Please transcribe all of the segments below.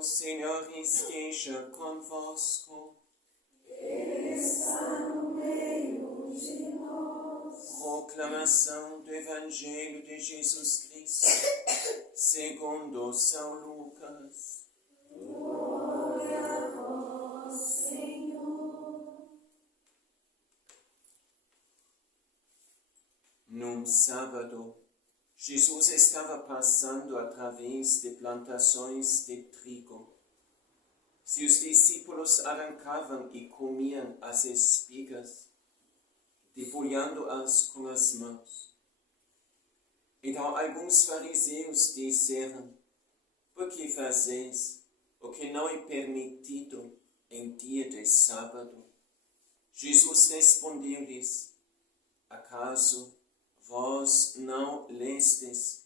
O Senhor esteja convosco. Ele está no meio de nós. Proclamação do Evangelho de Jesus Cristo, segundo São Lucas. Glória a vós, Senhor. Num sábado, Jesus estava passando através de plantações de trigo. Seus discípulos arrancavam e comiam as espigas, debulhando-as com as mãos. Então alguns fariseus disseram: por que fazeis o que não é permitido em dia de sábado? Jesus respondeu-lhes: acaso vós não lestes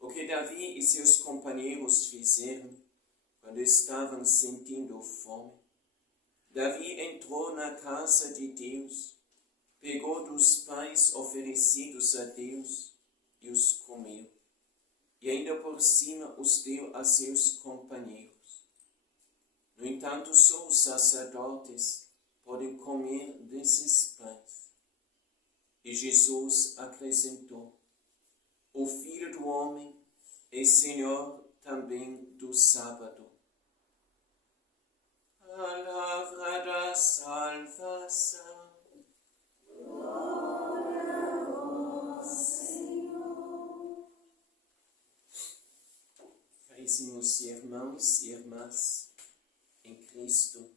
o que Davi e seus companheiros fizeram quando estavam sentindo fome? Davi entrou na casa de Deus, pegou dos pães oferecidos a Deus e os comeu, e ainda por cima os deu a seus companheiros. No entanto, só os sacerdotes podem comer desses pães. E Jesus acrescentou: o Filho do Homem é Senhor também do sábado. Palavra da salvação. Glória a vós, Senhor. Caríssimos irmãos e irmãs em Cristo,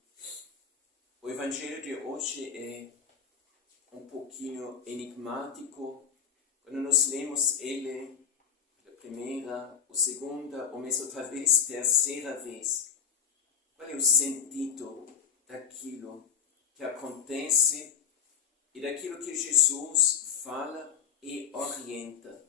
o Evangelho de hoje é um pouquinho enigmático. Quando nós lemos ele pela primeira, ou segunda, ou mesmo talvez terceira vez, qual é o sentido daquilo que acontece e daquilo que Jesus fala e orienta?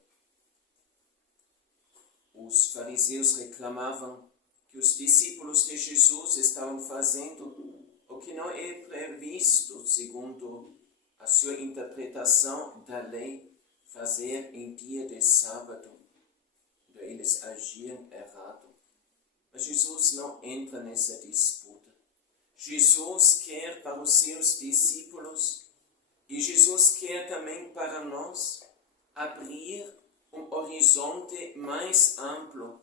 Os fariseus reclamavam que os discípulos de Jesus estavam fazendo o que não é previsto, segundo a sua interpretação da lei, fazer em dia de sábado. Então eles agiam errado. Mas Jesus não entra nessa disputa. Jesus quer para os seus discípulos, e Jesus quer também para nós, abrir um horizonte mais amplo.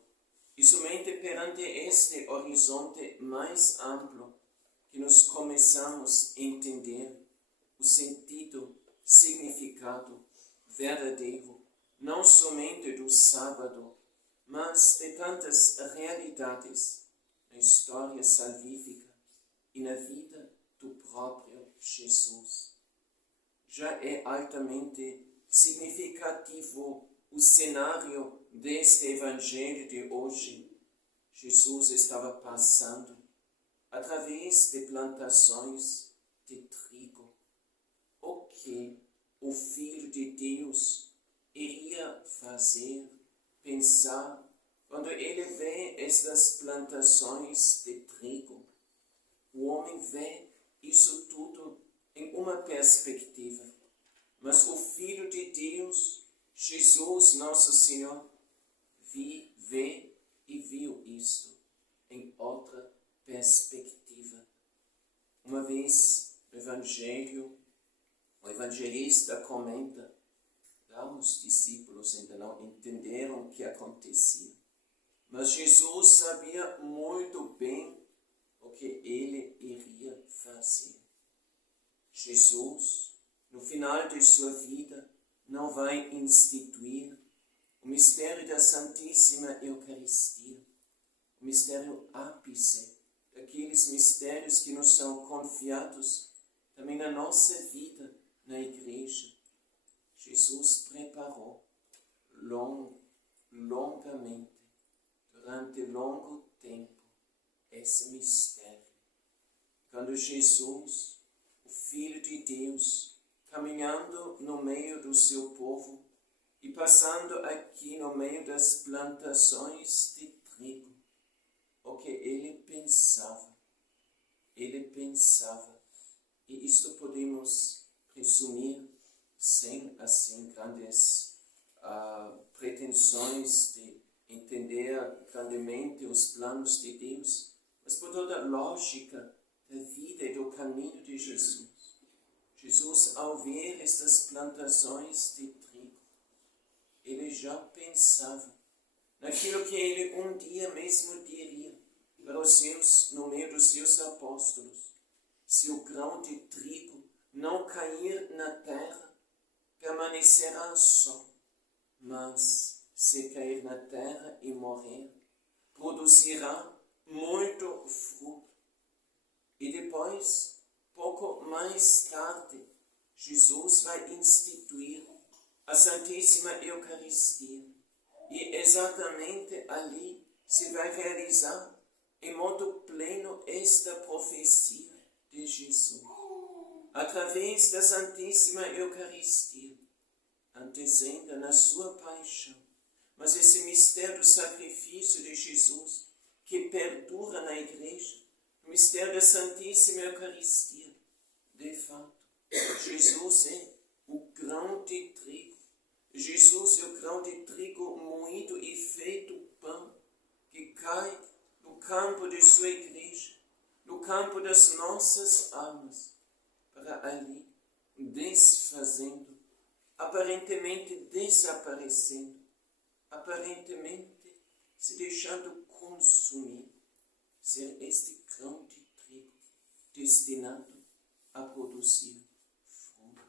E somente perante este horizonte mais amplo que nós começamos a entender o sentido, significado verdadeiro, não somente do sábado, mas de tantas realidades na história salvífica e na vida do próprio Jesus. Já é altamente significativo o cenário deste Evangelho de hoje. Jesus estava passando através de plantações de trigo. O que o Filho de Deus iria fazer, pensar, quando ele vê estas plantações de trigo? O homem vê isso tudo em uma perspectiva, mas o Filho de Deus, Jesus, nosso Senhor, vê e viu isso em outra perspectiva. Uma vez no Evangelho, o evangelista comenta: os discípulos ainda não entenderam o que acontecia, mas Jesus sabia muito bem o que ele iria fazer. Jesus, no final de sua vida, não vai instituir o mistério da Santíssima Eucaristia, o mistério ápice daqueles mistérios que nos são confiados também na nossa vida, na Igreja. Jesus preparou longamente, durante longo tempo, esse mistério. Quando Jesus, o Filho de Deus, caminhando no meio do seu povo e passando aqui no meio das plantações de trigo, o que ele pensava, e isto podemos resumir sem assim grandes pretensões de entender grandemente os planos de Deus, mas por toda a lógica da vida e do caminho de Jesus. Jesus, ao ver estas plantações de trigo, ele já pensava naquilo que ele um dia mesmo diria para os seus, no meio dos seus apóstolos. Se o grão de trigo não cair na terra, permanecerá só, mas se cair na terra e morrer, produzirá muito fruto. E depois, pouco mais tarde, Jesus vai instituir a Santíssima Eucaristia. E exatamente ali se vai realizar em modo pleno esta profecia de Jesus. Através da Santíssima Eucaristia, anteceda na sua paixão, mas esse mistério do sacrifício de Jesus, que perdura na Igreja, o mistério da Santíssima Eucaristia, de fato, Jesus é o grão de trigo. Jesus é o grão de trigo moído e feito pão, que cai no campo de sua Igreja, no campo das nossas almas, para ali, desfazendo, aparentemente desaparecendo, aparentemente se deixando consumir, ser este grão de trigo destinado a produzir fruto.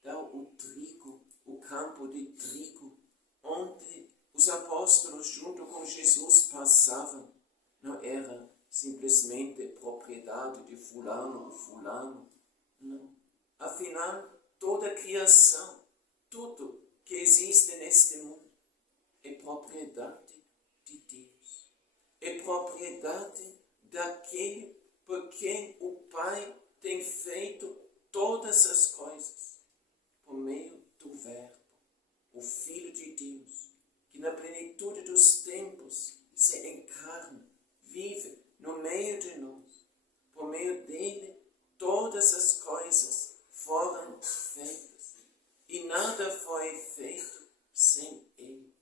Então, o trigo, o campo de trigo, onde os apóstolos junto com Jesus passavam, não era simplesmente propriedade de fulano ou fulano, não. Afinal, toda a criação, tudo que existe neste mundo, é propriedade de Deus. É propriedade daquele por quem o Pai tem feito todas as coisas, por meio do Verbo, o Filho de Deus, que na plenitude dos tempos se encarna, vive no meio de nós. Por meio dele, todas as coisas foram feitas, e nada foi feito sem ele.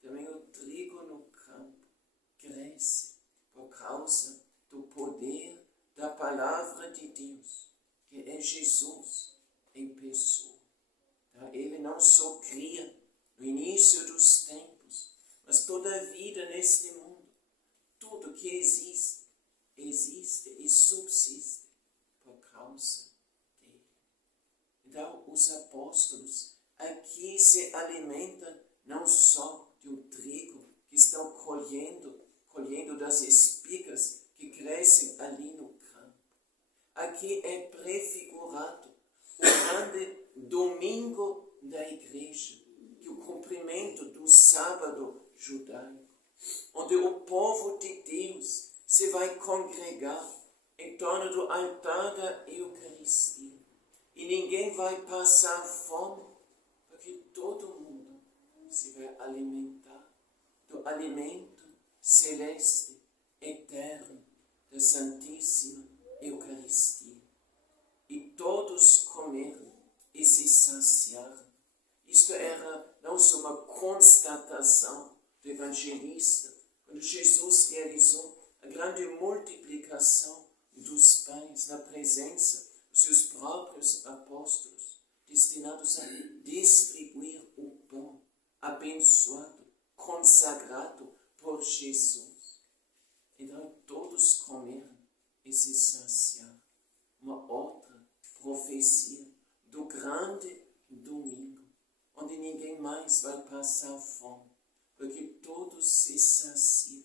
Também o trigo no campo cresce por causa do poder da palavra de Deus, que é Jesus em pessoa. Ele não só cria no início dos tempos, mas toda a vida neste mundo, tudo que existe, existe e subsiste por causa dele. Então, os apóstolos aqui se alimentam não só de um trigo que estão colhendo das espigas que crescem ali no campo. Aqui é prefigurado o grande domingo da Igreja, que é o cumprimento do sábado judaico, onde o povo de Deus se vai congregar em torno do altar da Eucaristia. E ninguém vai passar fome, porque todo mundo se vai alimentar do alimento celeste, eterno, da Santíssima Eucaristia. E todos comeram e se saciaram. Isto era não só uma constatação do evangelista, quando Jesus realizou a grande multiplicação dos pães na presença dos seus próprios apóstolos, destinados a distribuir o pão abençoado, consagrado por Jesus. Então todos comeram e se saciaram. Uma outra profecia do grande domingo, onde ninguém mais vai passar fome, porque todos se saciam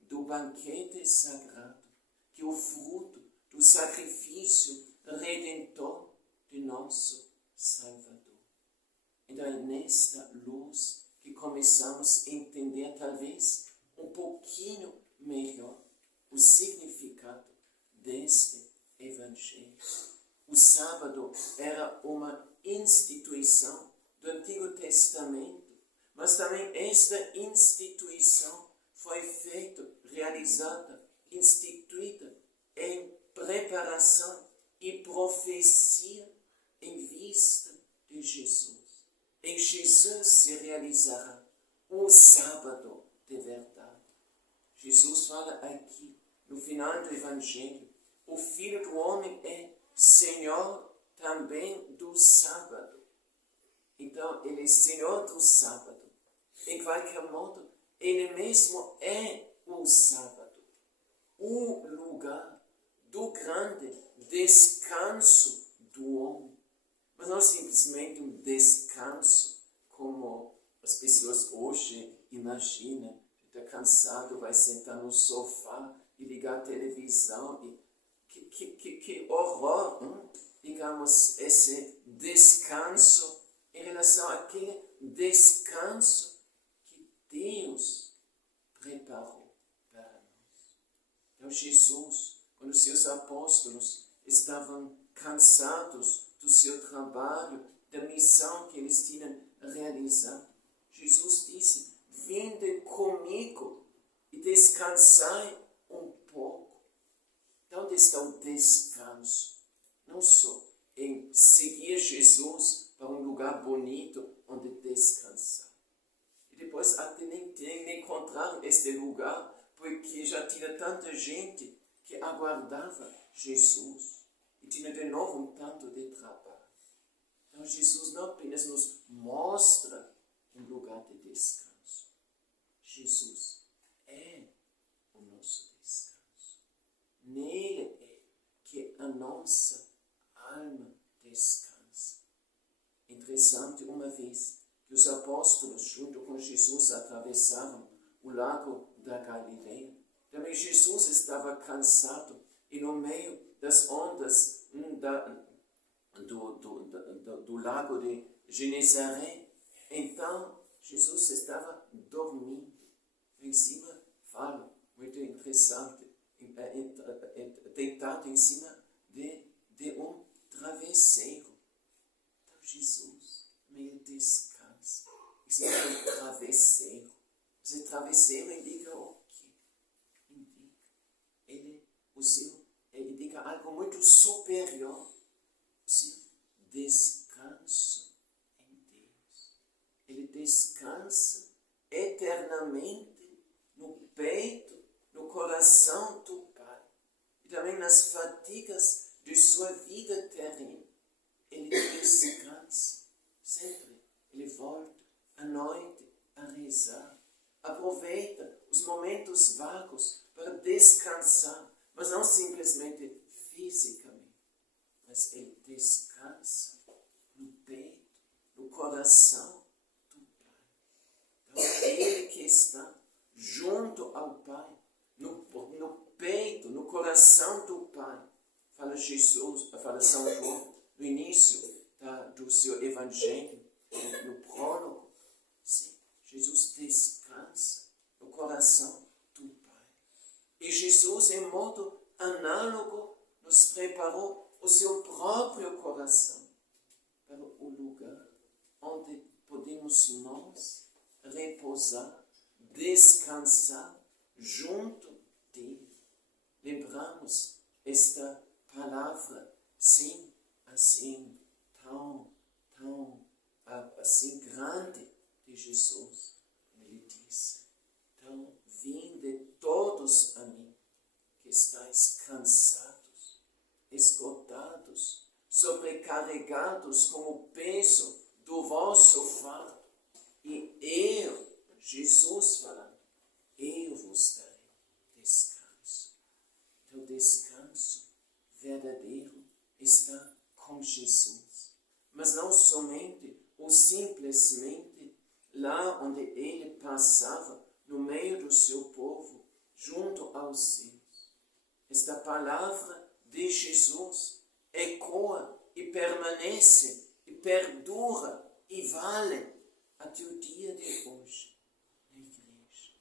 do banquete sagrado, que é o fruto do sacrifício redentor de nosso Salvador. Então é nesta luz que começamos a entender talvez um pouquinho melhor o significado deste Evangelho. O sábado era uma instituição do Antigo Testamento, mas também esta instituição foi feita, realizada, instituída em preparação e profecia em vista de Jesus. Em Jesus se realizará o sábado Jesus fala aqui, no final do Evangelho, o Filho do Homem é Senhor também do sábado. Então, ele é Senhor do sábado. Em qualquer modo, ele mesmo é o sábado, o lugar do grande descanso do homem. Mas não simplesmente um descanso como as pessoas hoje imaginam. Está cansado, vai sentar no sofá e ligar a televisão. Que horror, digamos, esse descanso em relação àquele descanso que Deus preparou para nós. Então Jesus, quando os seus apóstolos estavam cansados do seu trabalho, da missão que eles tinham realizado, Jesus disse: vinde comigo e descansai um pouco. Então, onde está o descanso? Não só em seguir Jesus para um lugar bonito onde descansar. E depois até nem encontrar este lugar, porque já tinha tanta gente que aguardava Jesus. E tinha de novo um tanto de trabalho. Então, Jesus não apenas nos mostra um lugar de descanso. Jesus é o nosso descanso. Nele é que a nossa alma descansa. Interessante, uma vez que os apóstolos, junto com Jesus, atravessavam o lago da Galileia, também Jesus estava cansado e no meio das ondas do lago de Genezaré, então Jesus estava dormindo. Em cima, fala, muito interessante, deitado em cima de um travesseiro. Então Jesus meio descansa. Isso é um travesseiro. Esse travesseiro indica o quê? Indica algo muito superior. O seu descanso em Deus. Ele descansa eternamente no peito, no coração do Pai. E também nas fadigas de sua vida terrena. Ele descansa sempre. Ele volta à noite a rezar. Aproveita os momentos vagos para descansar, mas não simplesmente fisicamente, mas ele descansa no peito, no coração do Pai. Então, ele que está junto ao Pai, no peito, no coração do Pai, fala São João, no início do seu Evangelho, no prólogo. Sim, Jesus descansa no coração do Pai. E Jesus, em modo análogo, nos preparou o seu próprio coração para o lugar onde podemos nós repousar, descansar junto dele. Lembramos esta palavra, sim, assim, tão assim grande de Jesus. Ele disse: então, vinde todos a mim, que estáis cansados, esgotados, sobrecarregados com o peso do vosso fardo, e eu, Jesus falando, eu vos darei descanso. Então, descanso verdadeiro está com Jesus, mas não somente ou simplesmente lá onde ele passava, no meio do seu povo, junto aos seus. Esta palavra de Jesus ecoa e permanece e perdura e vale até o dia de hoje na igreja.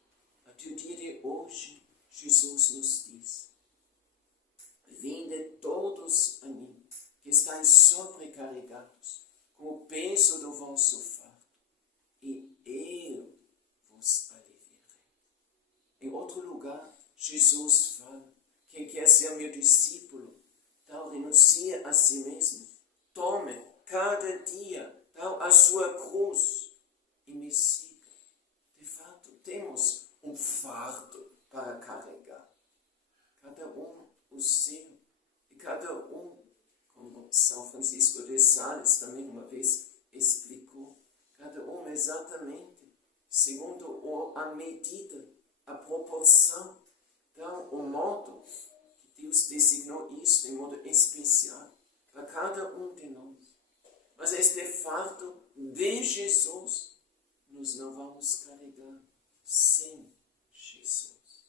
Até o dia de hoje, Jesus nos diz: vinde todos a mim, que estáis sobrecarregados com o peso do vosso fardo, e eu vos aliviarei. Em outro lugar, Jesus fala: quem quer ser meu discípulo, tal renuncie a si mesmo, tome cada dia tal a sua cruz e me siga. De fato, temos um fardo para o céu. E cada um, como São Francisco de Sales também uma vez explicou, cada um exatamente segundo a medida, a proporção, então o modo que Deus designou isso de modo especial para cada um de nós. Mas este fato de Jesus nós não vamos carregar sem Jesus.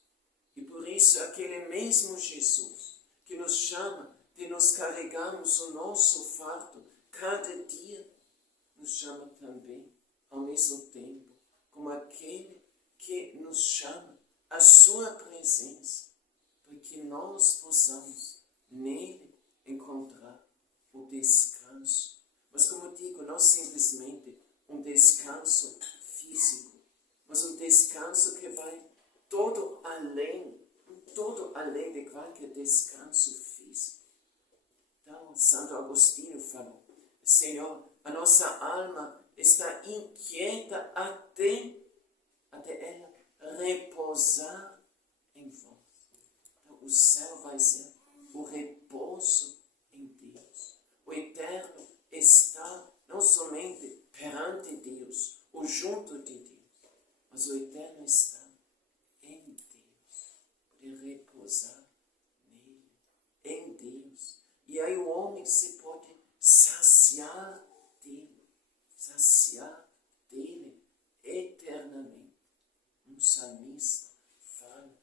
E por isso aquele mesmo Jesus que nos chama de nos carregarmos o nosso fardo cada dia, nos chama também ao mesmo tempo como aquele que nos chama à sua presença, para que nós possamos nele encontrar o descanso. Mas como digo, não simplesmente um descanso físico, mas um descanso que vai todo além de qualquer descanso físico. Então, Santo Agostinho falou, Senhor, a nossa alma está inquieta até ela repousar em vós. Então, o céu vai ser o repouso em Deus. O eterno está não somente perante Deus, ou junto de Deus, mas o eterno está em Deus, de repousar nele, em Deus. E aí o homem se pode saciar dele eternamente. Um salmista fala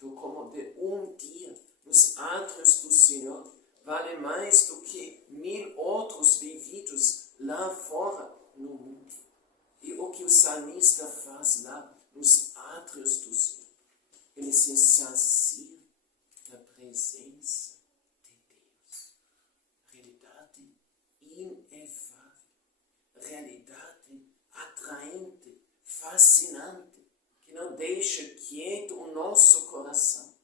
como de um dia nos átrios do Senhor vale mais do que 1000 outros vividos lá fora no mundo. E o que o salmista faz lá nos átrios do Senhor, ele se sacia da presença de Deus. Realidade inefável, realidade atraente, fascinante, que não deixa quieto o nosso coração,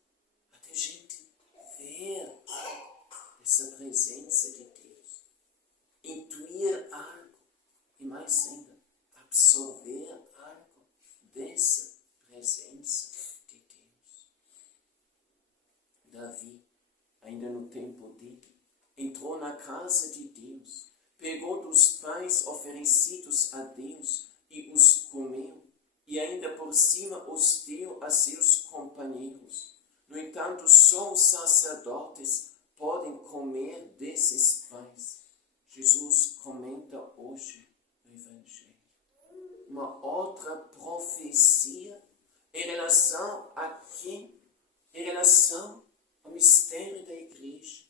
até a gente ver essa presença de Deus, intuir algo e mais ainda, absorver algo dessa presença de Deus. Davi, ainda no tempo dele, entrou na casa de Deus, pegou dos pães oferecidos a Deus e os comeu, e ainda por cima os deu a seus companheiros. No entanto, só os sacerdotes podem comer desses pães. Jesus comenta hoje no Evangelho uma outra profecia em relação a quem? Em relação ao mistério da igreja,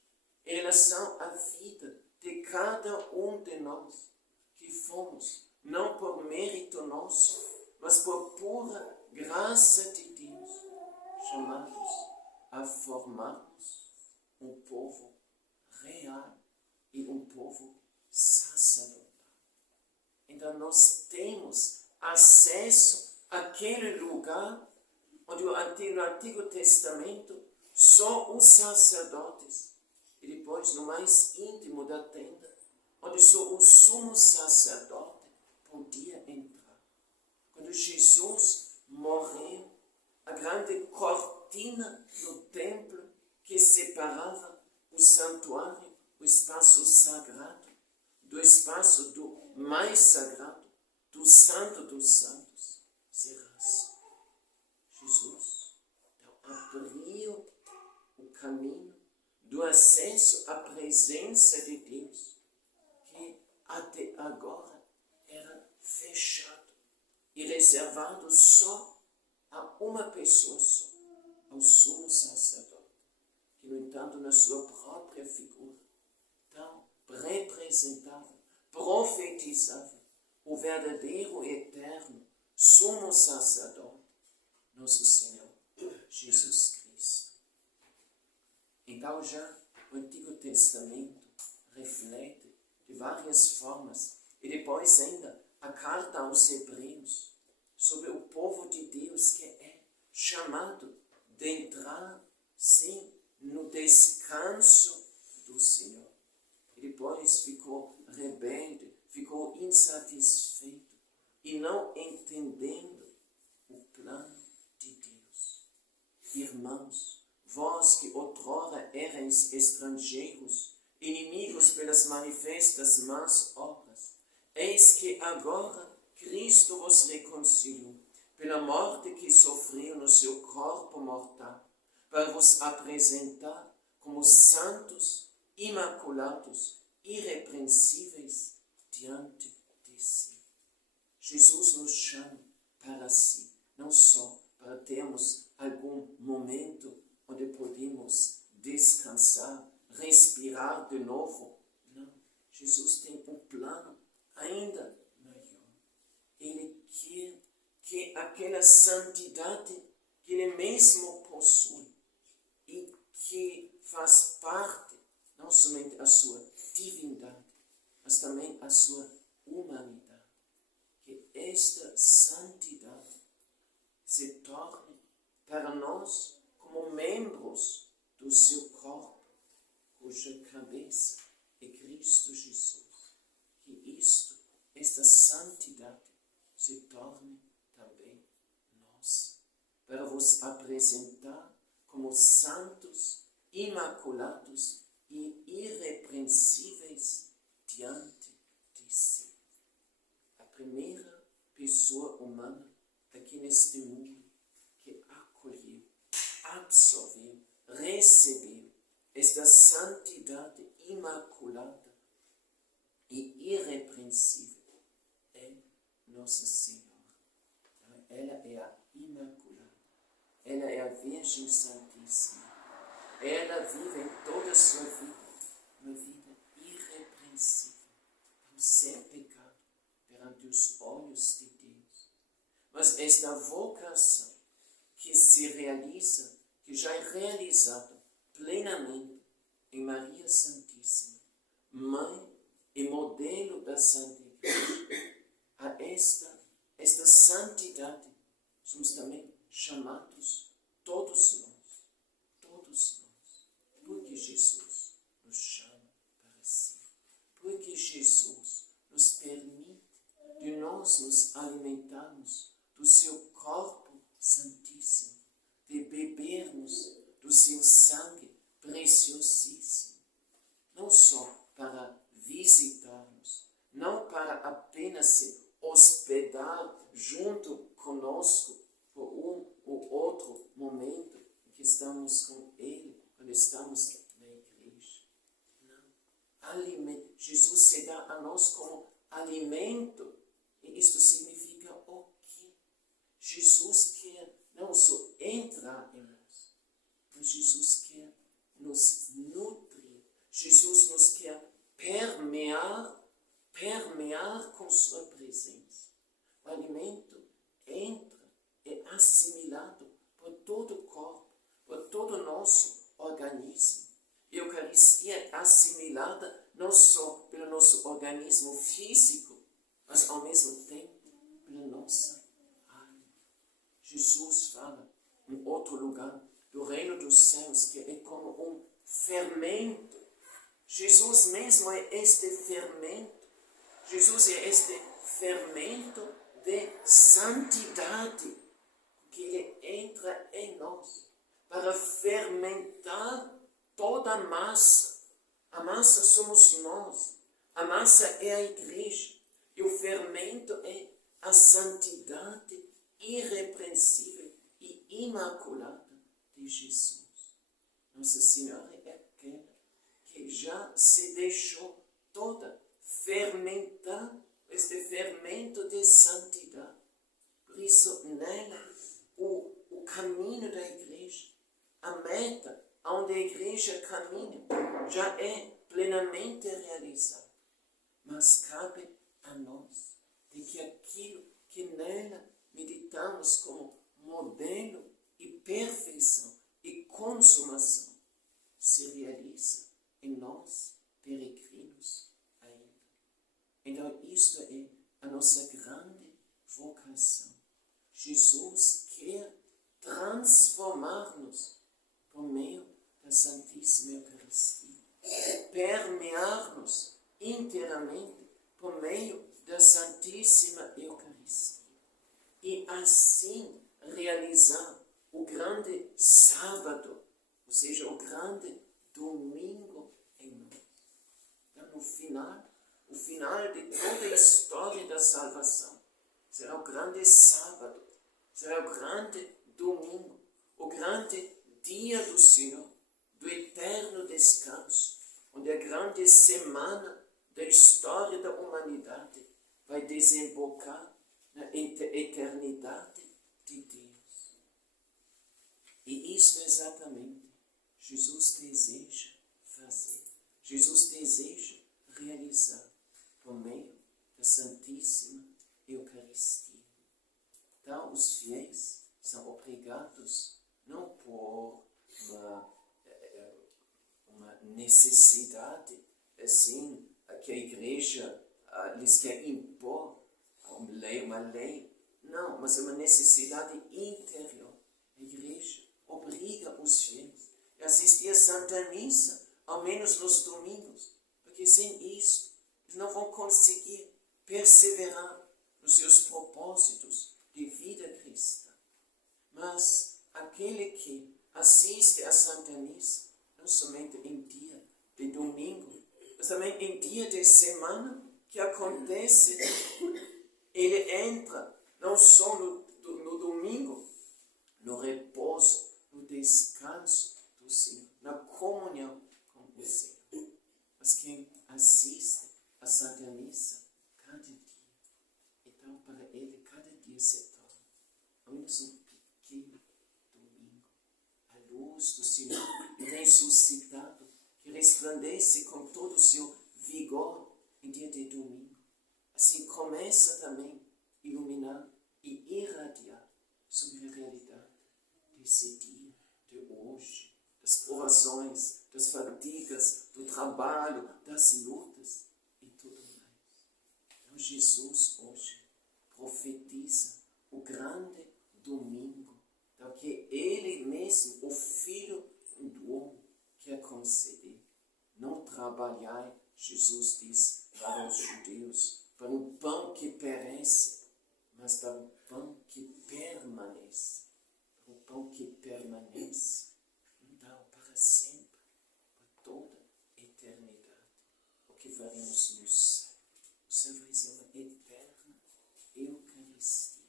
em relação à vida de cada um de nós, que fomos, não por mérito nosso, mas por pura graça de Deus, chamados a formarmos um povo real e um povo sacerdotal. Então nós temos acesso àquele lugar onde no Antigo Testamento só os sacerdotes, e depois no mais íntimo da tenda, onde só o sumo sacerdote podia entrar. Quando Jesus morreu, a grande cortina do templo que separava o santuário, o espaço sagrado, do espaço do mais sagrado, do Santo dos Santos, se rasgou. Jesus então abriu o caminho do acesso à presença de Deus, que até agora era fechado e reservado só a uma pessoa só, ao sumo sacerdote, que no entanto na sua própria figura tão representava, profetizava o verdadeiro e eterno sumo sacerdote, nosso Senhor Jesus Cristo. Então já o Antigo Testamento reflete de várias formas, e depois ainda a carta aos Hebreus, sobre o povo de Deus que é chamado de entrar, sim, no descanso do Senhor. E depois ficou rebelde, ficou insatisfeito e não entendendo o plano de Deus. Irmãos, vós que outrora erais estrangeiros, inimigos pelas manifestas más obras, eis que agora Cristo vos reconciliou, pela morte que sofreu no seu corpo mortal, para vos apresentar como santos, imaculados, irrepreensíveis diante de si. Jesus nos chama para si, não só para termos algum momento onde podemos descansar, respirar de novo. Não, Jesus tem um plano ainda maior. Ele quer que aquela santidade que Ele mesmo possui e que faz parte, não somente a sua divindade, mas também a sua humanidade, que esta santidade se torne para nós como membros do seu corpo, cuja cabeça é Cristo Jesus. Que esta santidade se torne também nossa, para vos apresentar como santos, imaculados e irrepreensíveis diante de si. A primeira pessoa humana aqui neste mundo que acolheu, absorveu, recebeu esta santidade imaculada e irrepreensível é Nossa Senhora. Ela é a Imaculada, ela é a Virgem Santíssima. Ela vive em toda a sua vida uma vida irrepreensível, sem pecado, perante os olhos de Deus. Mas esta vocação que se realiza, que já é realizada plenamente em Maria Santíssima, Mãe e modelo da Santa Igreja, a esta santidade somos também chamados todos nós, porque Jesus nos chama para si, porque Jesus nos permite de nós nos alimentarmos do seu corpo santíssimo, de bebermos do seu sangue preciosíssimo, não só para visitarmos, não para apenas se hospedar junto conosco por um ou outro momento em que estamos com Ele, quando estamos na igreja. Não. Jesus se dá a nós como alimento, e isto significa o quê? Jesus quer não só entrar em nós, mas Jesus quer nos nutrir. Jesus nos quer permear com sua presença. O alimento entra, é assimilado por todo o corpo, por todo o nosso organismo. A Eucaristia é assimilada não só pelo nosso organismo físico, mas ao mesmo tempo pela nossa alma. Jesus fala em outro lugar do reino dos céus que é como um fermento. Jesus mesmo é este fermento. Jesus é este fermento de santidade, que Ele entra em nós para fermentar toda a massa. A massa somos nós, a massa é a igreja, e o fermento é a santidade irrepreensível e imaculada de Jesus. Nossa Senhora é aquela que já se deixou toda fermentar, este fermento de santidade. Por isso, nela, o caminho da igreja, a meta onde a igreja caminha, já é plenamente realizado. Mas cabe a nós de que aquilo que nela meditamos como modelo e perfeição e consumação se realiza em nós, peregrinos ainda. Então, isto é a nossa grande vocação. Jesus quer transformar-nos por meio da Santíssima Eucaristia, permear-nos inteiramente por meio da Santíssima Eucaristia e assim realizar o grande sábado ou seja, o grande domingo em nós. Então, no final, o final de toda a história da salvação será o grande sábado, será o grande domingo, o grande dia do Senhor, do eterno descanso, onde a grande semana da história da humanidade vai desembocar na eternidade de Deus. E isto exatamente Jesus deseja fazer. Jesus deseja realizar por meio da Santíssima Eucaristia. Então, os fiéis são obrigados, não por uma necessidade, assim, que a Igreja lhes quer impor uma lei. Não, mas é uma necessidade interior. A Igreja obriga os fiéis a assistir à Santa Missa, ao menos nos domingos, porque sem isso, eles não vão conseguir perseverar nos seus propósitos de vida cristã. Mas aquele que assiste à Santa Missa, não somente em dia de domingo, mas também em dia de semana, que acontece, ele entra não só no domingo, no repouso, no descanso do Senhor, na comunhão com o Senhor. Mas quem assiste à Santa Missa cada dia, então para ele cada dia se torna ao menos um pequeno domingo. A luz do Senhor ressuscitado, que resplandece com todo o seu vigor em dia de domingo. Assim começa também a iluminar e irradiar sobre a realidade desse dia, de hoje, das provações, das fadigas, do trabalho, das lutas e tudo mais. Então Jesus hoje profetiza o grande domingo, então que Ele mesmo, o Filho do Homem, quer conceder. Não trabalhai, Jesus diz para os judeus, para um pão que perece, mas para um pão que permanece. Para um pão que permanece, então para sempre, para toda a eternidade. O que faremos no céu? O céu vai ser uma eterna Eucaristia,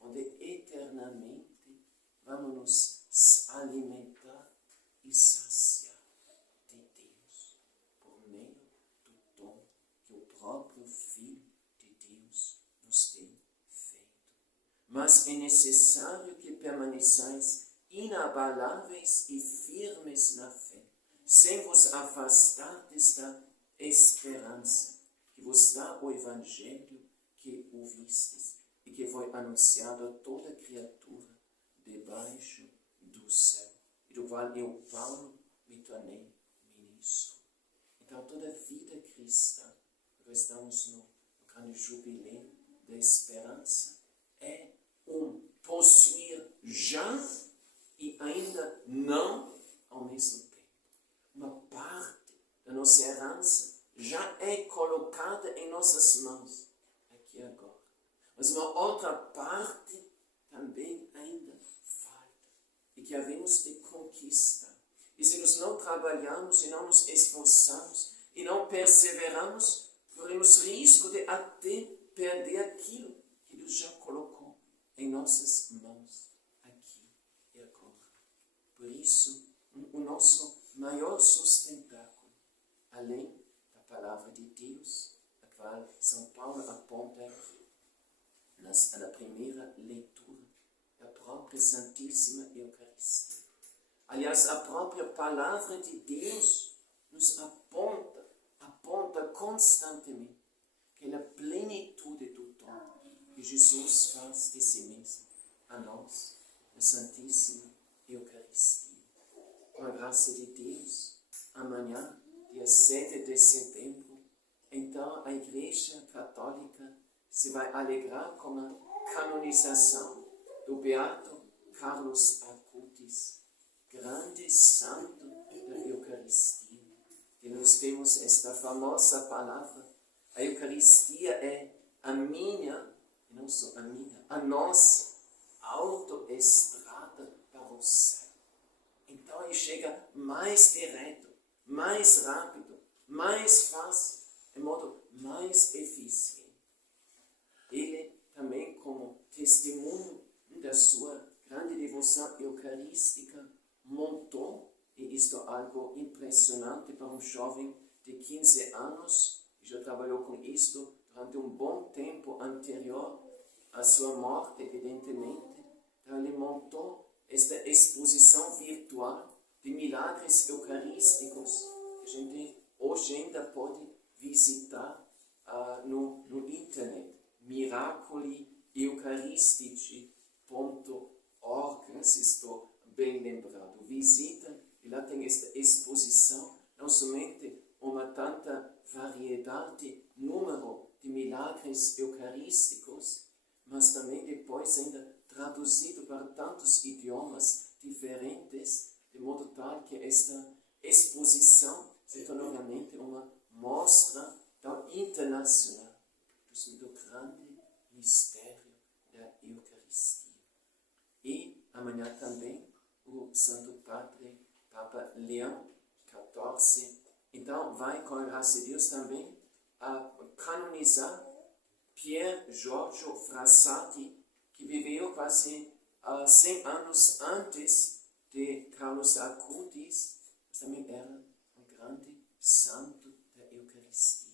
onde eternamente vamos nos alimentar e saciar de Deus, por meio do dom que o próprio Filho de Deus nos tem feito. Mas é necessário que permaneçais inabaláveis e firmes na fé, sem vos afastardes da esperança que vos dá o Evangelho que ouvistes e que foi anunciado a toda criatura debaixo do céu, e do qual eu, Paulo, me tornei ministro. Então, toda a vida cristã, nós estamos no grande jubileu da esperança, é possuir já e ainda não ao mesmo tempo. Uma parte da nossa herança já é colocada em nossas mãos, aqui e agora. Mas uma outra parte também ainda falta e que havemos de conquistar. E se nós não trabalharmos e não nos esforçarmos e não perseverarmos, corremos risco de até perder aquilo que Deus já colocou em nossas mãos, aqui e agora. Por isso, o nosso maior sustentáculo, além da palavra de Deus, a qual São Paulo aponta na primeira leitura, da própria Santíssima Eucaristia. Aliás, a própria palavra de Deus nos aponta constantemente aquela plenitude do dom que Jesus faz de si mesmo a nós, na Santíssima Eucaristia. Com a graça de Deus, amanhã, dia 7 de setembro, então a Igreja Católica se vai alegrar com a canonização do Beato Carlos Acutis, grande santo da Eucaristia. E nós temos esta famosa palavra: a Eucaristia é a minha, e não só a minha, a nossa autoestrada para o céu. Então aí chega mais direto, mais rápido, mais fácil, de modo mais eficiente. Ele também, como testemunho da sua grande devoção eucarística, montou, e isto é algo impressionante para um jovem de 15 anos, que já trabalhou com isto durante um bom tempo anterior à sua morte, evidentemente. Então ele montou esta exposição virtual de milagres eucarísticos, que a gente hoje ainda pode visitar no internet. miracolieucaristici.org, se estou bem lembrado. Visita, e lá tem esta exposição, não somente uma tanta variedade, número de milagres eucarísticos, mas também depois ainda traduzido para tantos idiomas diferentes, de modo tal que esta exposição se tornou realmente uma mostra tão internacional do grande mistério da Eucaristia. E amanhã também o Santo Padre, Papa Leão XIV, então vai, com a graça de Deus, também a canonizar Pier Giorgio Frassati, que viveu quase 100 anos antes de Carlos Acutis, mas também era um grande santo da Eucaristia.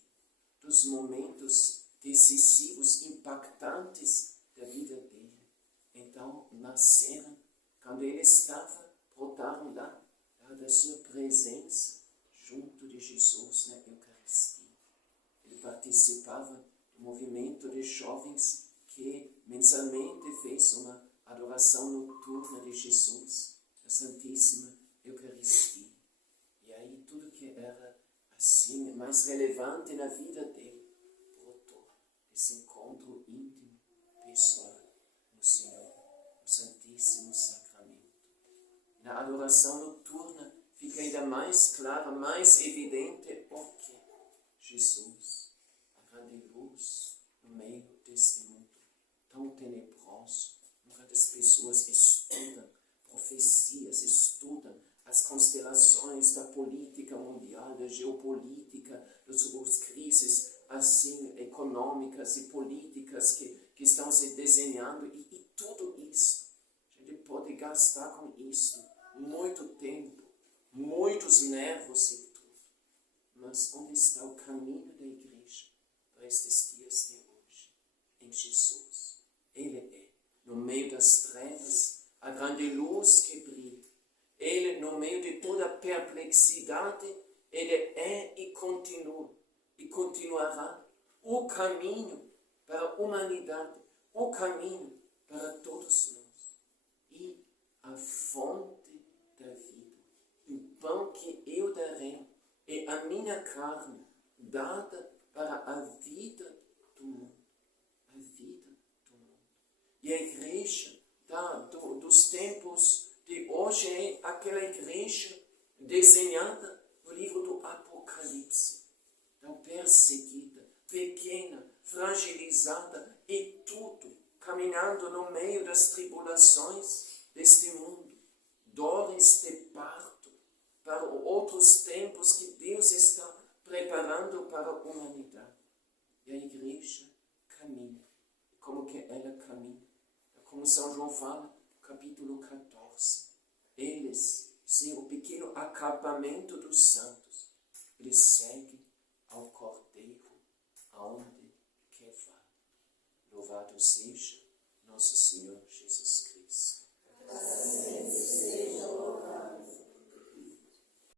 Dos momentos decisivos, impactantes da vida dele. Então, nasceram, quando ele estava, brotaram lá, da sua presença, junto de Jesus na Eucaristia. Ele participava do movimento de jovens que mensalmente fez uma adoração noturna de Jesus, na Santíssima Eucaristia. E aí tudo que era assim, mais relevante na vida dele, brotou esse encontro íntimo, pessoal, no Senhor, no Santíssimo Sacramento. Na adoração noturna fica ainda mais clara, mais evidente o que Jesus, a grande luz no meio deste mundo tão tenebroso, onde as pessoas estudam profecias, estudam as constelações da política mundial, da geopolítica, das crises assim, econômicas e políticas que estão se desenhando, e tudo isso, a gente pode gastar com isso muito tempo, muitos nervos e tudo. Mas onde está o caminho da igreja para estes dias de hoje? Em Jesus. Ele é, no meio das trevas, a grande luz que brilha. Ele, no meio de toda a perplexidade, ele é e continua, e continuará o caminho para a humanidade, o caminho para todos nós. E a fonte da vida, o pão que eu darei, é a minha carne, dada para a vida do mundo. A vida do mundo. E a igreja dos tempos de hoje é aquela igreja desenhada no livro do Apocalipse. Tão perseguida, pequena, fragilizada e tudo, caminhando no meio das tribulações deste mundo. Dores de parto para outros tempos que Deus está preparando para a humanidade. E a igreja caminha. Como que ela caminha? Como São João fala, capítulo 14. Eles, sim, o pequeno acampamento dos santos, eles seguem ao Cordeiro aonde quer vá. Louvado seja nosso Senhor Jesus.